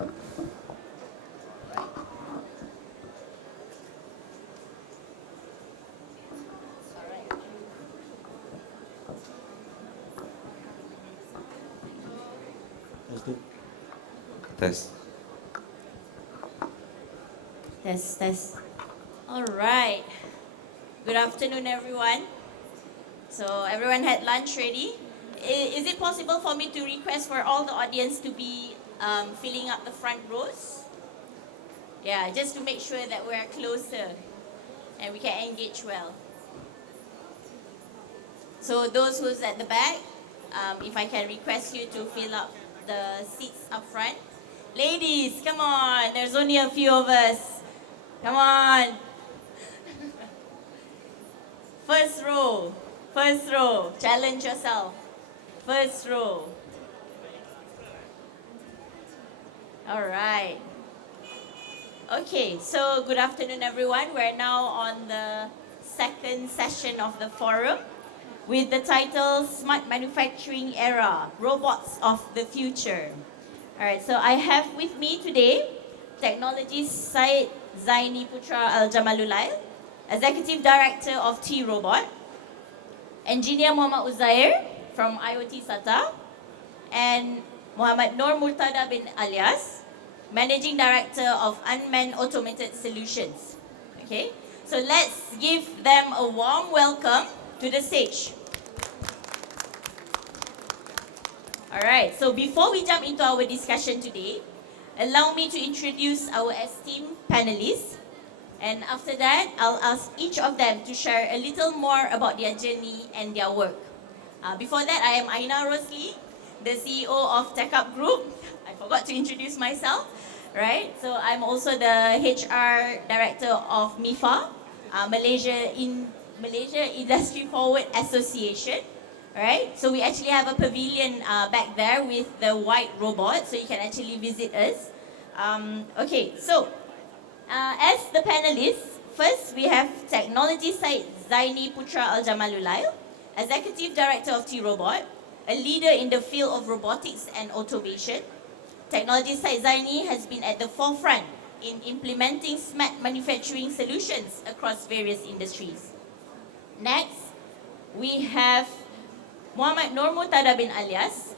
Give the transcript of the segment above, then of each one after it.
Test. Test, test. All right. Good afternoon, everyone. So everyone had lunch ready? Is it possible for me to request for all the audience to be filling up the front rows? Yeah, just to make sure that we're closer and we can engage well. So those who's at the back, if I can request you to fill up the seats up front. Ladies, come on. There's only a few of us. Come on. First row. First row. Challenge yourself. First row. All right. Okay, so good afternoon, everyone. We're now on the second session of the forum with the title Smart Manufacturing Era, Robots of the Future. All right, so I have with me today technologist Syed, Zaini, Putra, Aljamalullail, Executive Director of T-Robot, Engineer Muhammad Uzair from IOT Sata, and Muhammad Nur Murtada bin Alias, Managing Director of Unmanned Automated Solutions. Okay, so let's give them a warm welcome to the stage. All right, so before we jump into our discussion today, allow me to introduce our esteemed panelists. And after that, I'll ask each of them to share a little more about their journey and their work. Before that, I am Ainaa Rosli, the CEO of TechUp Group. I forgot to introduce myself, right? So I'm also the HR Director of MIFA, Malaysia Industry Forward Association. Right, so we actually have a pavilion back there with the white robot, so you can actually visit us. Okay, so as the panelists, first we have technology side Zaini Putra Aljamalullail, Executive Director of T-Robot, a leader in the field of robotics and automation. Technology side Zaini has been at the forefront in implementing smart manufacturing solutions across various industries. Next, we have Muhammad Nur Murtada bin Alias,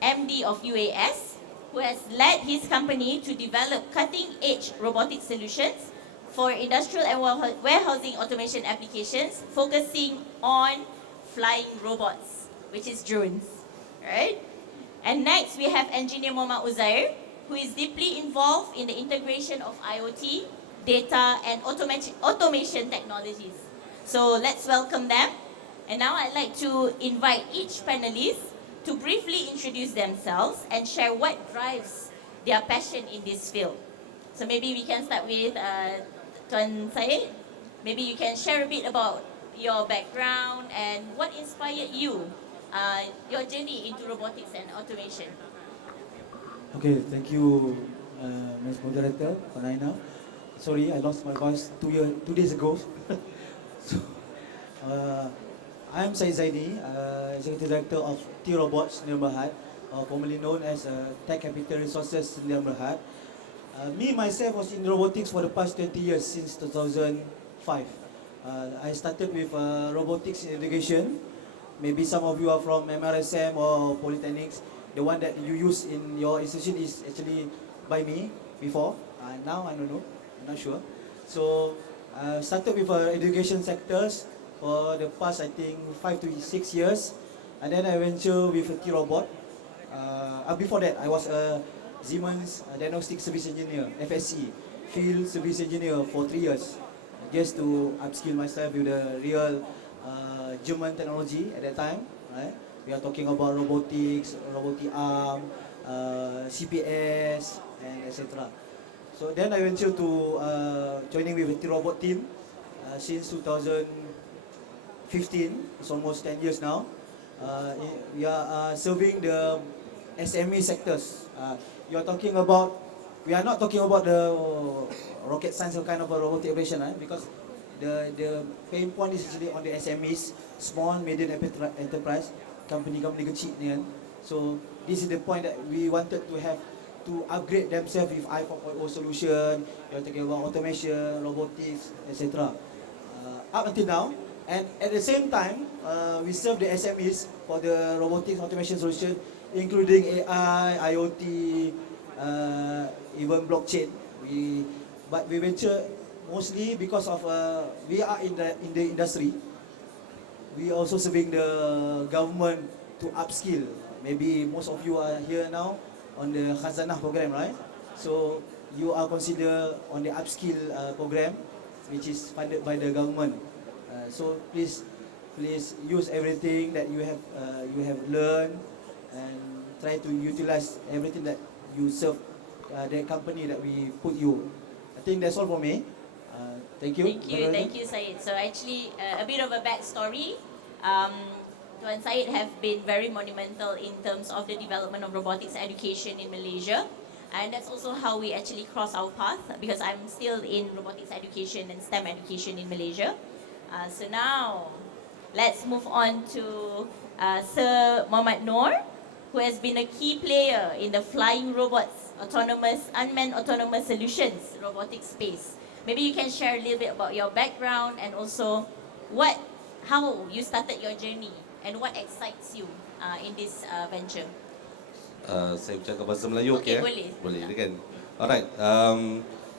MD of UAS, who has led his company to develop cutting-edge robotic solutions for industrial and warehousing automation applications, focusing on flying robots, which is drones, right? And next, we have Engineer Muhammad Uzair, who is deeply involved in the integration of IoT, data, and automation technologies. So let's welcome them. And now I'd like to invite each panelist to briefly introduce themselves and share what drives their passion in this field. So maybe we can start with Tuan Syed. Maybe you can share a bit about your background and what inspired you, your journey into robotics and automation. Okay, thank you, Ms. Moderator, Ainaa. Sorry, I lost my voice 2 days ago. So, I'm Syed Zaini, Executive Director of T-Robot Sdn Bhd, formerly known as Tech Capital Resources Sdn Bhd. Me, myself, was in robotics for the past 20 years, since 2005. I started with robotics in education. Maybe some of you are from MRSM or Polytechnics. The one that you use in your institution is actually by me before. Now, I don't know, I'm not sure. So, started with education sectors for the past, I think, 5 to 6 years. And then I ventured with a T-Robot. Before that, I was a Siemens Diagnostic Service Engineer, FSE, Field Service Engineer for 3 years, just to upskill myself with the real German technology at that time. Right? We are talking about robotics, robotic arm, CPS, and etc. So then I ventured to joining with the T-Robot team since 2015. It's almost 10 years now. We are serving the SME sectors. We are not talking about the rocket science or kind of a robotic operation, because the pain point is actually on the SMEs, small, medium enterprise, company kecil ni kan. So this is the point that we wanted to to upgrade themselves with I 4.0 solution. You're talking about automation, robotics, etc. Up until now, and at the same time, we serve the SMEs for the robotics automation solution, including AI, IoT, even blockchain. But we venture mostly because of we are in the industry. We are also serving the government to upskill. Maybe most of you are here now on the Khazanah program, right? So you are considered on the upskill program, which is funded by the government. So please use everything that you have learned and try to utilize everything that you serve the company that we put you. I think that's all for me. Thank you. Thank you, Syed. So actually, a bit of a backstory. Tuan Syed have been very monumental in terms of the development of robotics education in Malaysia. And that's also how we actually cross our path, because I'm still in robotics education and STEM education in Malaysia. So now, let's move on to Sir Muhammad Noor, who has been a key player in the flying robots, unmanned autonomous solutions, robotics space. Maybe you can share a little bit about your background and also how you started your journey and what excites you in this venture. Saya bercakap bahasa Melayu, Okey, okey? boleh. Boleh, kan? Alright.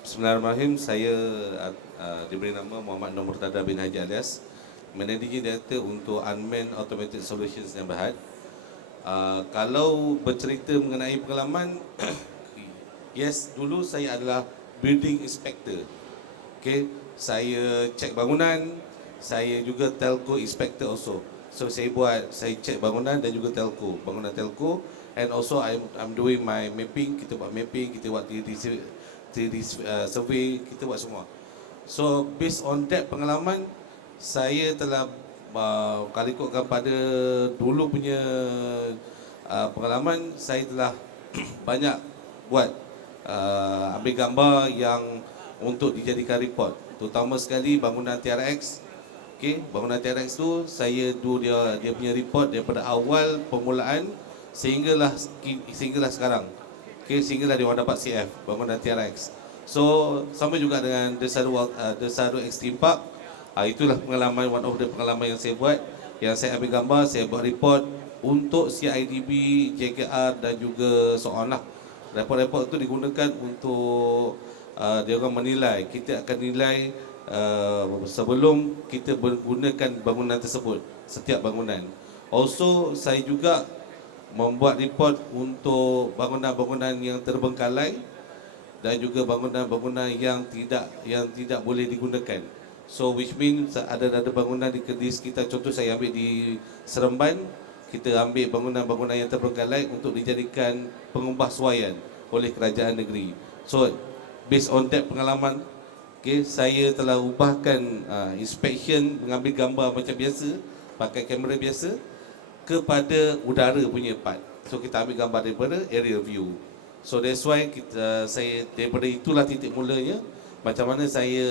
Bismillahirrahmanirrahim. Saya diberi nama Muhammad Noor Murtada bin Haji alias Managing Director untuk Unmanned Automated Solutions Sdn Bhd. Kalau bercerita mengenai pengalaman, yes, dulu saya adalah building inspector. Okay, saya cek bangunan, saya juga telco inspector also. So saya cek bangunan dan juga bangunan telco, and also I'm doing my mapping. Kita buat mapping, kita buat 3D survey, kita buat semua. So based on that pengalaman, saya telah kalau ikutkan pada dulu punya pengalaman, saya telah banyak buat ambil gambar yang untuk dijadikan report, terutama sekali bangunan TRX. Okey, bangunan TRX tu saya dia punya report daripada awal permulaan sehinggalah sekarang. Okey, sehinggalah dia orang dapat CF bangunan TRX. So sama juga dengan Desaru Extreme Park. Itulah pengalaman, one of the pengalaman yang saya buat, yang saya ambil gambar, saya buat report untuk CIDB, JKR dan juga so on lah. Report-report itu digunakan untuk dia orang menilai. Kita akan nilai sebelum kita menggunakan bangunan tersebut, setiap bangunan. Also, saya juga membuat report untuk bangunan-bangunan yang terbengkalai dan juga bangunan-bangunan yang tidak boleh digunakan. So which means ada bangunan di sekitar, contoh saya ambil di Seremban, kita ambil bangunan-bangunan yang terbengkalai untuk dijadikan pengubah suaian oleh kerajaan negeri. So based on that pengalaman, okay, saya telah ubahkan inspection, mengambil gambar macam biasa, pakai kamera biasa, kepada udara punya part. So kita ambil gambar daripada aerial view. So that's why saya daripada itulah titik mulanya, macam mana saya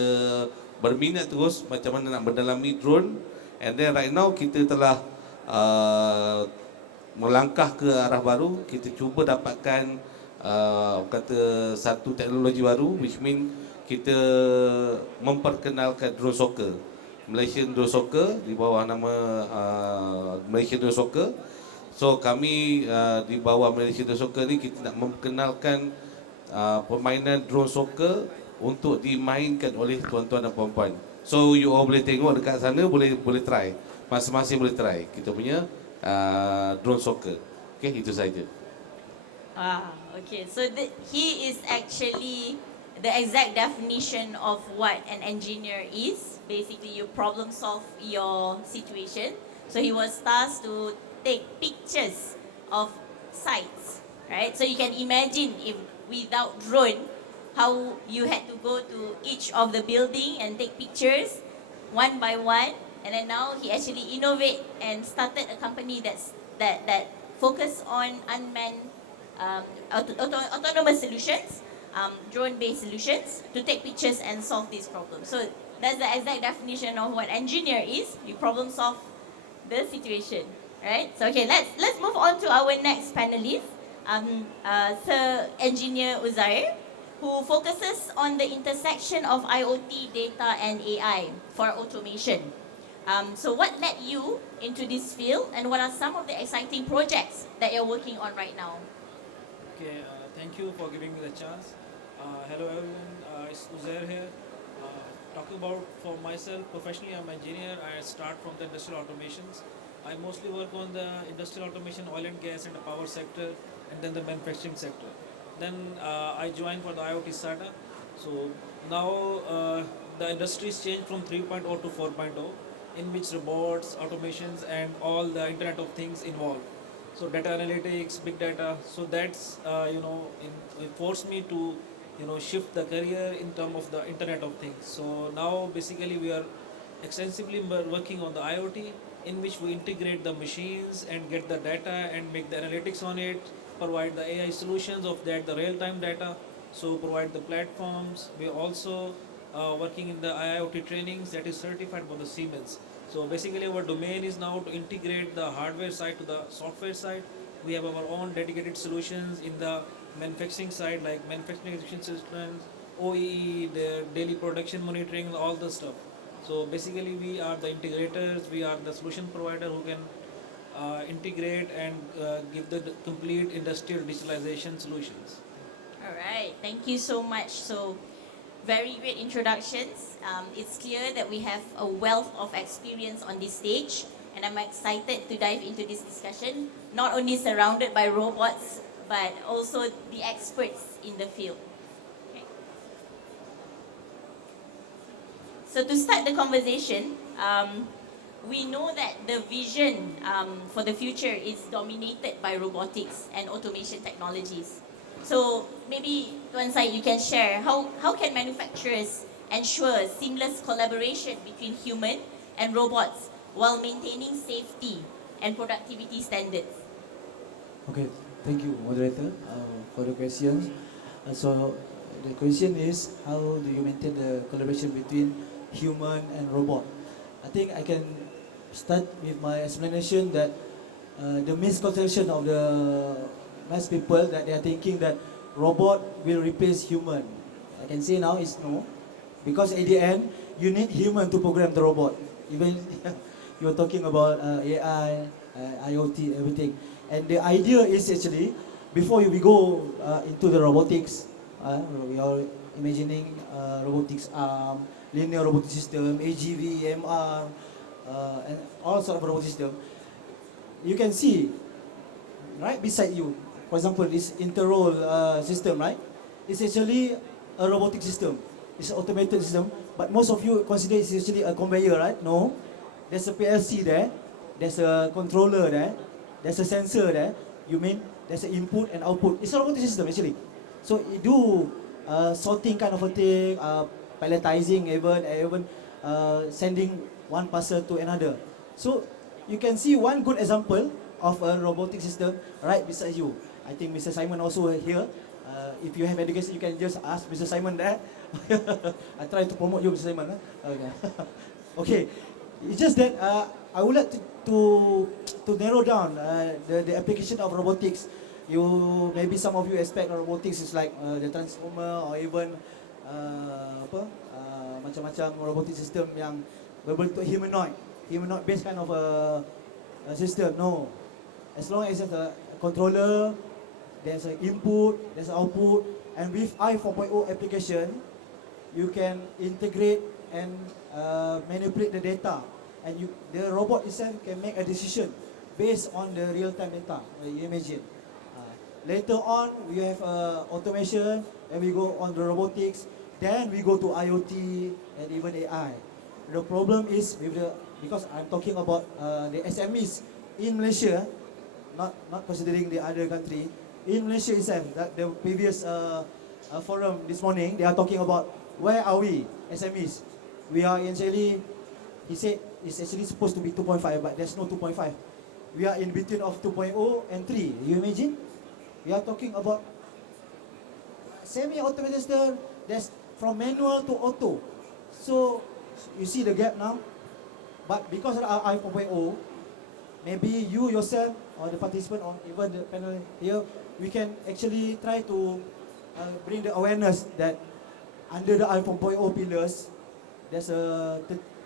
berminat terus macam mana nak mendalami drone. And then right now kita telah melangkah ke arah baru. Kita cuba dapatkan satu teknologi baru, which mean kita memperkenalkan drone soccer, Malaysian Drone Soccer, di bawah nama Malaysian Drone Soccer. So kami di bawah Malaysian Drone Soccer ni, kita nak memperkenalkan permainan drone soccer untuk dimainkan oleh tuan-tuan dan puan-puan. So you all boleh tengok dekat sana, boleh try, masing-masing boleh try kita punya drone soccer. Okay, itu saja. Okay. So he is actually the exact definition of what an engineer is. Basically, you problem solve your situation. So he was tasked to take pictures of sites, right? So you can imagine if without drone, how you had to go to each of the building and take pictures one by one. And then now he actually innovate and started a company that focus on unmanned autonomous solutions, drone-based solutions to take pictures and solve these problems. So that's the exact definition of what engineer is. You problem solve the situation, right? So okay, let's move on to our next panelist. Sir Engineer Uzair, who focuses on the intersection of IoT, data, and AI for automation. So what led you into this field, and what are some of the exciting projects that you're working on right now? Okay, thank you for giving me the chance. Hello everyone, it's Uzair here. Talking about for myself, professionally I'm an engineer. I start from the industrial automations. I mostly work on the industrial automation, oil and gas and the power sector, and then the manufacturing sector. Then I joined for the IOT Sata. So now the industries changed from 3.0 to 4.0, in which robots, automations, and all the Internet of Things involved. So data analytics, big data. So that's it forced me to shift the career in terms of the Internet of Things. So now basically we are extensively working on the IoT, in which we integrate the machines and get the data and make the analytics on it, provide the AI solutions of that, the real-time data. So provide the platforms. We also working in the IoT trainings that is certified by the Siemens. So basically our domain is now to integrate the hardware side to the software side. We have our own dedicated solutions in the manufacturing side, like manufacturing execution systems, OEE, the daily production monitoring, all the stuff. So basically we are the integrators, we are the solution provider who can integrate and give the complete industrial digitalization solutions. All right, thank you so much. So, very great introductions. It's clear that we have a wealth of experience on this stage, and I'm excited to dive into this discussion, not only surrounded by robots, but also the experts in the field. Okay. So, to start the conversation, we know that the vision for the future is dominated by robotics and automation technologies. So maybe, Tuan Syed, you can share how can manufacturers ensure seamless collaboration between human and robots while maintaining safety and productivity standards? Okay, thank you, moderator, for the questions. So the question is, how do you maintain the collaboration between human and robot? I think I can start with my explanation that the misconception of the mass people that they are thinking that robot will replace human. I can say now is no, because at the end you need human to program the robot. Even you're talking about AI, IoT, everything. And the idea is actually, before we go into the robotics, we are imagining robotics arm, linear robotic system, AGV, MR, and all sort of robotic system. You can see right beside you, for example, this interroll system, right? It's actually a robotic system. It's an automated system, but most of you consider it's actually a conveyor, right? No, there's a PLC there, there's a controller there, there's a sensor there. You mean there's an input and output. It's a robotic system actually. So it do sorting kind of a thing, palletizing, even sending one parcel to another. So you can see one good example of a robotic system right beside you. I think Mr. Simon also here. If you have education, you can just ask Mr. Simon there. I try to promote you, Mr. Simon. Okay. Okay. It's just that I would like to narrow down the application of robotics. You maybe some of you expect robotics is like the transformer or even macam-macam robotic system yang berbentuk humanoid based kind of a system. No, as long as there's a controller, there's an input, there's an output, and with i4.0 application, you can integrate and manipulate the data, and the robot itself can make a decision based on the real-time data. You imagine. Later on, we have automation, and we go on the robotics, then we go to IoT and even AI. The problem is because I'm talking about the SMEs in Malaysia, not considering the other country. In Malaysia itself, the previous forum this morning, they are talking about where are we, SMEs. We are actually, he said it's actually supposed to be 2.5, but there's no 2.5. We are in between of 2.0 and 3. You imagine? We are talking about semi-automated system, that's from manual to auto. So you see the gap now. But because of our i4.0, maybe you yourself or the participant or even the panel here, we can actually try to bring the awareness that under the iPhone 4.0 pillars, there's a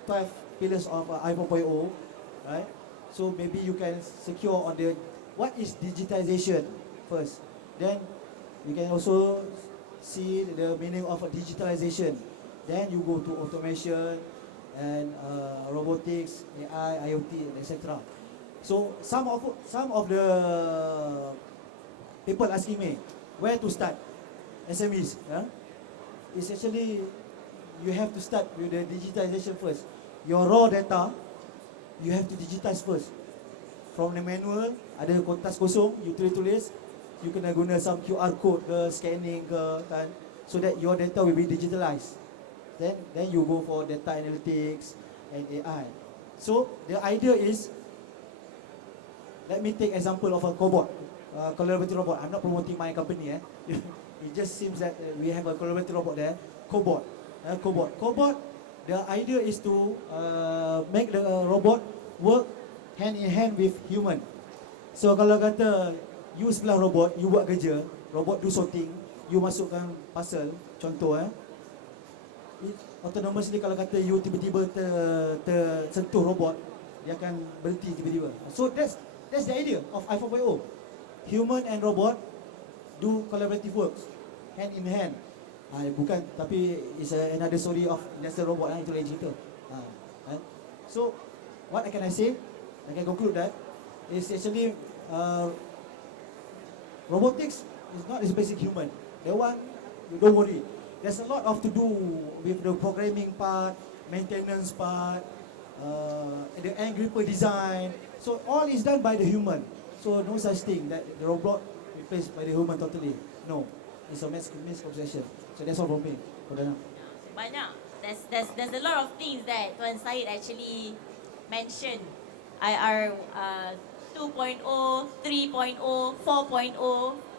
12 pillars of iPhone 4.0, right? So maybe you can secure on the what is digitization first. Then you can also see the meaning of digitalization. Then you go to automation and robotics, AI, IOT, etc. So some of the people asking me where to start SMEs. It's actually you have to start with the digitization first. Your raw data you have to digitize first. From the manual, ada kertas kosong, you tulis, you kena guna some QR code ke, scanning ke, kan, so that your data will be digitalized. Then you go for data analytics and AI. So the idea is, let me take example of a cobot, collaborative robot. I'm not promoting my company. It just seems that we have a collaborative robot there, cobot. Cobot. The idea is to make the robot work hand in hand with human. So kalau kata you sebelah robot, you buat kerja, robot do sorting, you masukkan parcel, contoh autonomously kalau kata you tiba-tiba tersentuh robot, dia akan berhenti tiba-tiba. So that's the idea of iPhone 4.0. Human and robot do collaborative works, hand in hand. Bukan, tapi it's another story of industrial robot itu lain cerita. So what can I say? I can conclude that is actually robotics is not as basic human. That one, you don't worry. There's a lot of to do with the programming part, maintenance part, the end gripper design. So all is done by the human. So no such thing that the robot replaced by the human totally. No, it's a misconception. So that's all from me. Banyak. There's a lot of things that Tuan Syed actually mentioned. IR 2.0, 3.0, 4.0,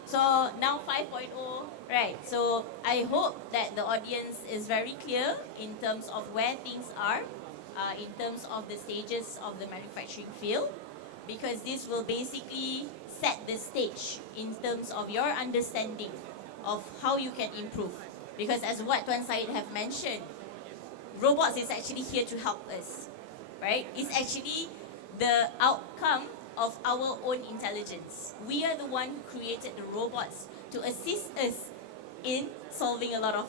so now 5.0, right? So I hope that the audience is very clear in terms of where things are, in terms of the stages of the manufacturing field, because this will basically set the stage in terms of your understanding of how you can improve. Because as what Tuan Syed have mentioned, robots is actually here to help us, right? It's actually the outcome of our own intelligence. We are the one who created the robots to assist us in solving a lot of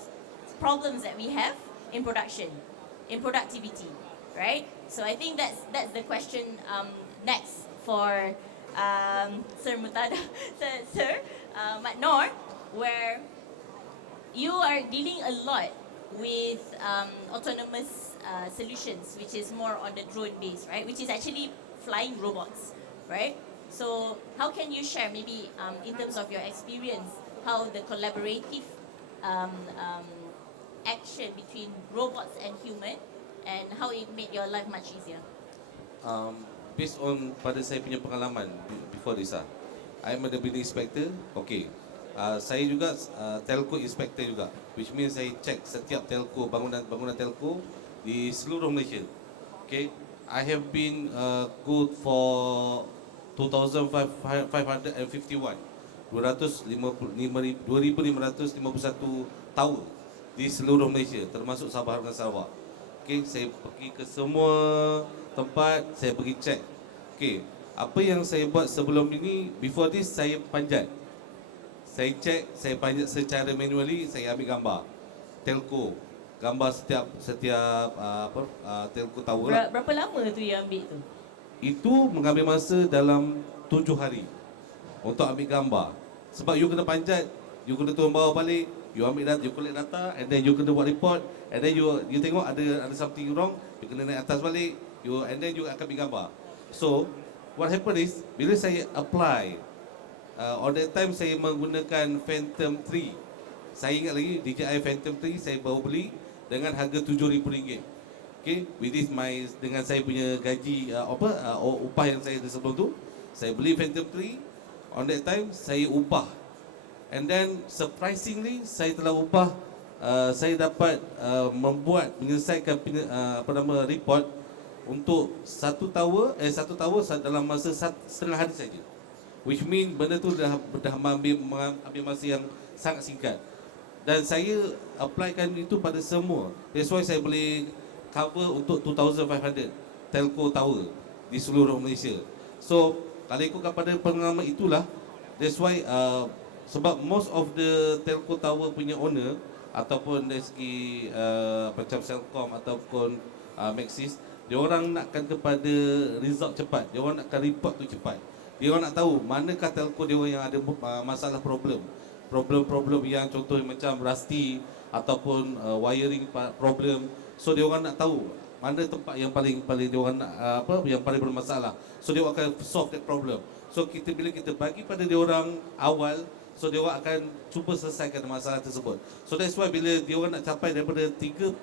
problems that we have in production, in productivity, right? So I think that's the question next for Sir Mutada, Sir Matnor, where you are dealing a lot with autonomous solutions, which is more on the drone base, right? Which is actually flying robots, right? So how can you share maybe in terms of your experience, how the collaborative action between robots and human, and how it made your life much easier? Based on pada saya punya pengalaman before this, I'm a building inspector. Okay, saya juga telco inspector juga, which means saya check setiap telco, bangunan telco di seluruh Malaysia. Okay, I have been good for 2,551 2,551 tower di seluruh Malaysia, termasuk Sabah dan Sarawak. Okay, saya pergi ke semua tempat, saya pergi check. Okay, apa yang saya buat sebelum ini, before this saya panjat. Saya check, saya panjat secara manually, saya ambil gambar telco, gambar setiap telco tower lah. Berapa lama tu yang ambil tu? Itu mengambil masa dalam 7 hari untuk ambil gambar. Sebab you kena panjat, you kena turun bawah balik, you ambil data, you collect data, and then you kena buat report, and then you tengok ada something wrong, you kena naik atas balik, and then you akan ambil gambar. So what happened is, bila saya apply, on that time saya menggunakan Phantom 3. Saya ingat lagi DJI Phantom 3 saya baru beli dengan harga RM7,000. Okay, dengan saya punya gaji upah yang saya ada sebelum tu, saya beli Phantom 3. On that time saya ubah, and then surprisingly saya telah ubah, saya dapat menyelesaikan report untuk satu tower dalam masa setengah hari saja. Which mean benda tu dah ambil masa yang sangat singkat. Dan saya applykan itu pada semua. That's why saya boleh cover untuk 2,500 telco tower di seluruh Malaysia. So kalau ikutkan pada pengalaman itulah, that's why sebab most of the telco tower punya owner ataupun dari segi macam Celcom ataupun Maxis, dia orang nakkan kepada result cepat. Dia orang nakkan report tu cepat. Dia orang nak tahu manakah telco dia orang yang ada masalah problem yang contohnya macam rusty ataupun wiring problem. So dia orang nak tahu mana tempat yang paling dia orang nak yang paling bermasalah. So dia orang akan solve that problem. So bila kita bagi pada dia orang awal, so dia orang akan cuba selesaikan masalah tersebut. So that's why bila dia orang nak capai daripada 3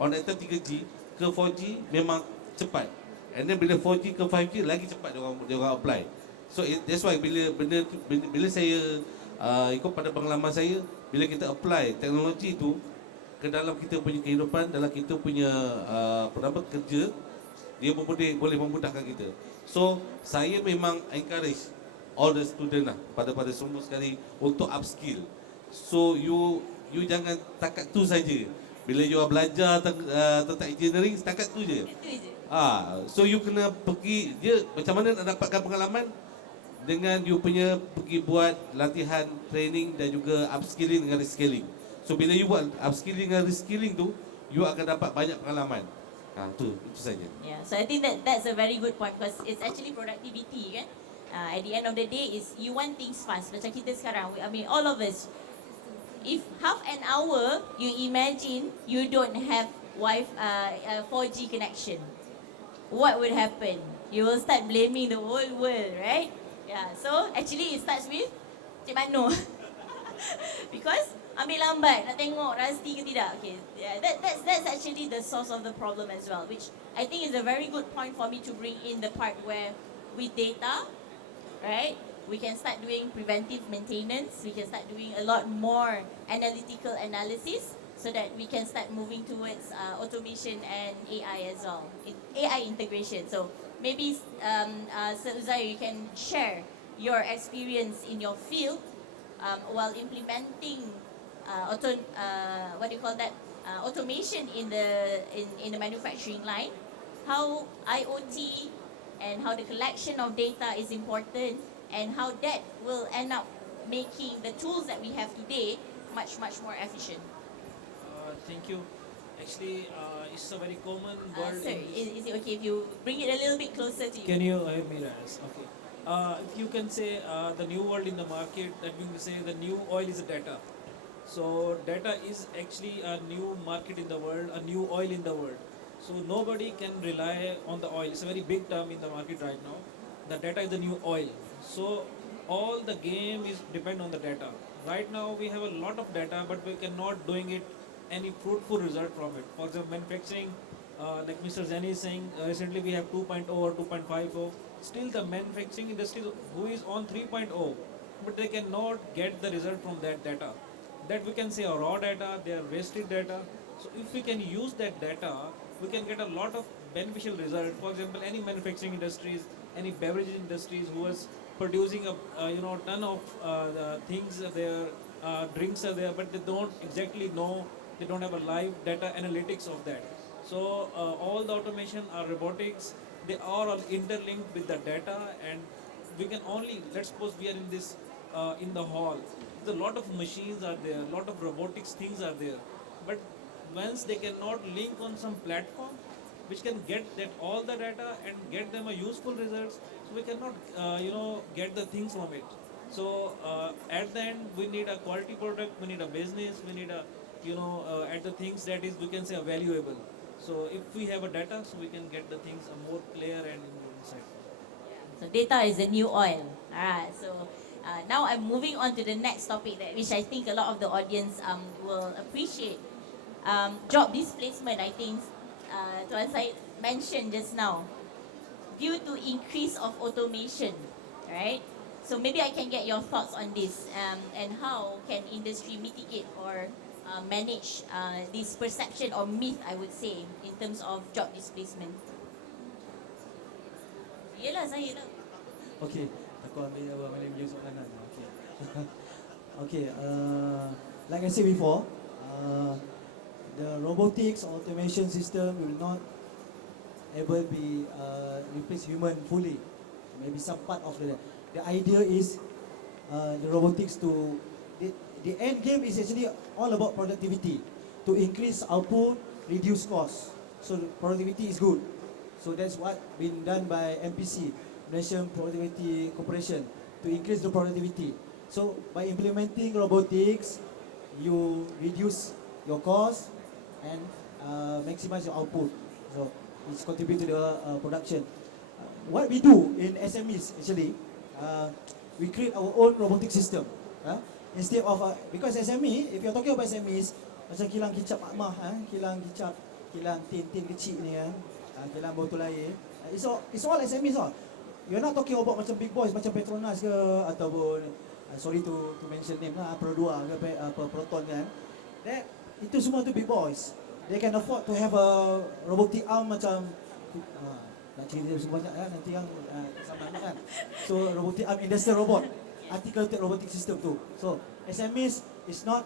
on that time 3G ke 4G memang cepat. And then bila 4G ke 5G lagi cepat dia orang apply. So that's why bila saya ikut pada pengalaman saya, bila kita apply teknologi itu ke dalam kita punya kehidupan, dalam kita punya kerja, dia boleh memudahkan kita. So saya memang encourage all the student lah, pada semua sekali untuk upskill. So you jangan takat tu saja. Bila you belajar tentang engineering, setakat tu je. So you kena pergi, dia macam mana nak dapatkan pengalaman dengan you punya pergi buat latihan, training dan juga upskilling dengan reskilling. So bila you buat upskilling dan reskilling tu, you akan dapat banyak pengalaman. Itu saja. Yeah, so I think that's a very good point because it's actually productivity kan. At the end of the day is you want things fast. Macam kita sekarang, I mean all of us, if half an hour you imagine you don't have 4G connection, what would happen? You will start blaming the whole world, right? Yeah, so actually it starts with Cik Mano. Because ambil lambat, nak tengok rusty ke tidak. Okay, yeah, that's actually the source of the problem as well, which I think is a very good point for me to bring in the part where with data, right, we can start doing preventive maintenance, we can start doing a lot more analytical analysis so that we can start moving towards automation and AI as well, AI integration. So maybe Sir Uzair, you can share your experience in your field while implementing automation in the manufacturing line, how IoT and how the collection of data is important and how that will end up making the tools that we have today much more efficient. Thank you. Actually, it's a very common word. Sir, is it okay if you bring it a little bit closer to you? Can you hear me, Raz? Okay. If you can say the new world in the market, that means to say the new oil is data. So data is actually a new market in the world, a new oil in the world. So nobody can rely on the oil. It's a very big term in the market right now. The data is the new oil. So all the game is depend on the data. Right now we have a lot of data, but we cannot doing it any fruitful result from it. For example, manufacturing, like Mr. Zaini is saying, recently we have 2.0 or 2.50. Still the manufacturing industry who is on 3.0, but they cannot get the result from that data. That we can say a raw data, they are wasted data. So if we can use that data, we can get a lot of beneficial result. For example, any manufacturing industries, any beverage industries who is producing a ton of things are there, drinks are there, but they don't exactly know, they don't have a live data analytics of that. So all the automation are robotics, they are all interlinked with the data, and we can only, let's suppose we are in this in the hall, a lot of machines are there, a lot of robotics things are there, but once they cannot link on some platform which can get that all the data and get them a useful results, so we cannot get the things from it. So at the end we need a quality product, we need a business, we need a at the things that is, we can say, valuable. So if we have a data, so we can get the things more clear and more insightful. So data is the new oil. Alright, so now I'm moving on to the next topic which I think a lot of the audience will appreciate. Job displacement, I think Tuan Syed mentioned just now, due to increase of automation, right? So maybe I can get your thoughts on this and how can industry mitigate or manage this perception or myth, I would say, in terms of job displacement? Yelah, saya lah. Okay, aku ambil Abang Ali punya soalan. Okay. Okay, like I said before, the robotics automation system will not ever be replace human fully. Maybe some part of the idea is the robotics to the end game is actually all about productivity, to increase output, reduce cost. So productivity is good. So that's what been done by MPC, Malaysian Productivity Corporation, to increase the productivity. So by implementing robotics, you reduce your cost and maximize your output. So it's contribute to the production. What we do in SMEs actually, we create our own robotic system. Instead of because SME, if you're talking about SMEs, macam kilang kicap Mak Mah, kilang kicap, kilang tin kecil ni kan, kilang botol air. It's all SMEs all. You're not talking about macam big boys macam Petronas ke ataupun sorry to mention name lah, Pro2 ke Proton kan. That itu semua tu big boys. They can afford to have a robotic arm macam nak cerita semua banyak kan nanti yang sama kan. So robotic arm industrial robot, articulated robotic system tu. So SMEs is not